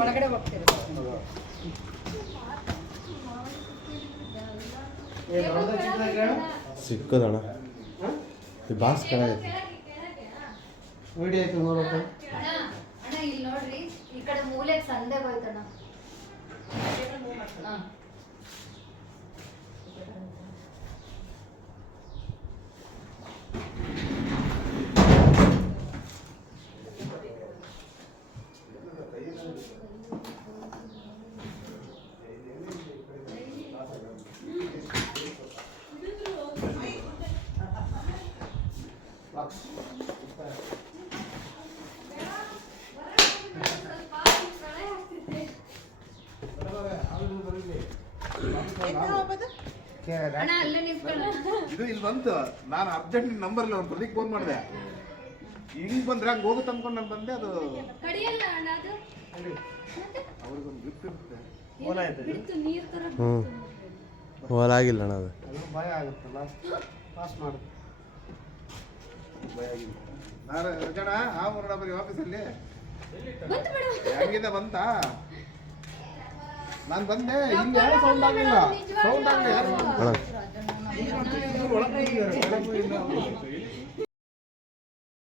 ಒಳಗಡೆ ಹೋಗ್ತೀರಿ ಸಿಕ್ಕದಣ್ಣ boss ಕೆಳಗೈತೆ video ಆಯ್ತು ನೋಡೋದು ಅಣ್ಣ ಇಲ್ಲಿ ನೋಡ್ರಿ ಈ ಕಡೆ ಮೂಲೆಗೆ ಸಂದೆ ಹೋಯ್ತಣ್ಣ ಇದು ಇಲ್ಲಿ ಬಂತು. ನಾನು ಅರ್ಜೆಂಟ್ ನಂಬರ್ ಇಲ್ಲ, ಪ್ರದೀಪ್ ಫೋನ್ ಮಾಡಿದೆ. ಹಿಂಗ್ ಬಂದ್ರೆ ಹಂಗೆ ಹೋಗುತ್ತೆ ಅನ್ಕೊಂಡು ನಾನು ಬಂದೆ. ಅದು ಅವ್ರಿಗೊಂದು ಗಿಫ್ಟ್ ಇರುತ್ತೆ. ಓಲಾಗಿಲ್ಲ ಅಣ್ಣ ಅದು ಭಯ ಆಗುತ್ತಲ್ಲ ಪಾಸ್ ಮಾಡು ಭಯ ಆಗಿಲ್ಲ. ನಾನು ರಜಣ ಆ ಹೊರಡ ಬರೀ ಆಫೀಸಲ್ಲಿ ಹೆಂಗಿದೆ ಬಂತ. ನಾನು ಬಂದೆ, ಇಲ್ಲಿ ಯಾರು ಸೌಂಡ್ ಆಗಲಿಲ್ಲ. ಸೌಂಡ್ ಆಗಲಿಲ್ಲ, ಯಾರು ಅಣ್ಣ ಒಳಗೆ